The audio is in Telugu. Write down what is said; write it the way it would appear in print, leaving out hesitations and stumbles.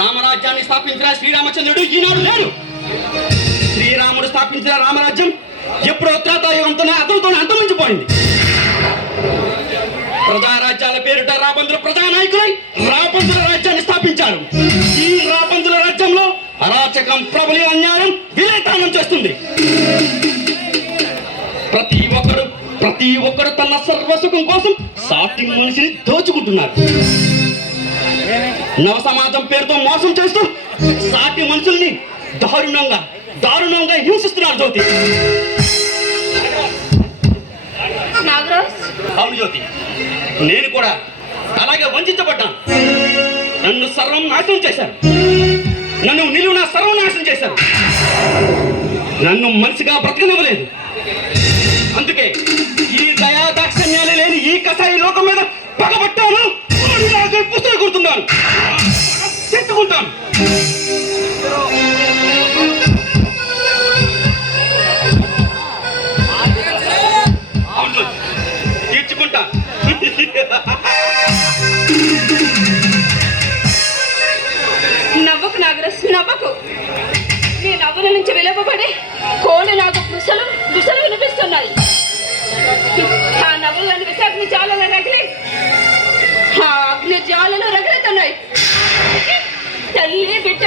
రామరాజ్యాన్ని స్థాపించిన శ్రీరామచంద్రుడు ఈనాడు లేడు. శ్రీరాముడు స్థాపించిన రామరాజ్యం ఎప్పుడో త్రేతాయుగంతోనే అతనితోనే అంతమించిపోయింది. ప్రజారాజ్యాల పేరిట రాబందుల ప్రజానాయకులై రాబందుల రాజ్యాన్ని స్థాపించారు. ఈ రాబందుల రాజ్యంలో అరాచకం, ప్రబలి, అన్యాయం విలేతానం చేస్తుంది. ప్రతి ఒక్కరు తన సర్వసుఖం కోసం సాటి మనిషిని దోచుకుంటున్నారు. నవ సమాజం పేరుతో మోసం చేస్తూ సాటి మనుషుల్ని దారుణంగా హింసిస్తున్నారు జ్యోతి. అవును జ్యోతి, నేను కూడా అలాగే వంచబడ్డాను. నన్ను సర్వనాశనం చేశారు. నన్ను నిలువున సర్వనాశనం చేశారు. నన్ను మనిషిగా బ్రతకనివ్వలేదు. అందుకే ఈ దయా దాక్షిణ్యాలు లేని ఈ కసాయి లోకం మీద పగబట్టాను. పుస్తకం గుర్తున్నాను, తెచ్చుకుంటాను. తీర్చుకుంటా. నవ్వకు నాగరాజ్, నవ్వకు. నీ నవ్వుల నుంచి విలపబడి కోడి నాకు దుసలు వినిపిస్తున్నాయి. ఆ నవ్వులను విశాఖని జ్వాలలు రగిలి ఆ అగ్ని జ్వాలలు రగులుతున్నాయి. తల్లి బిడ్డ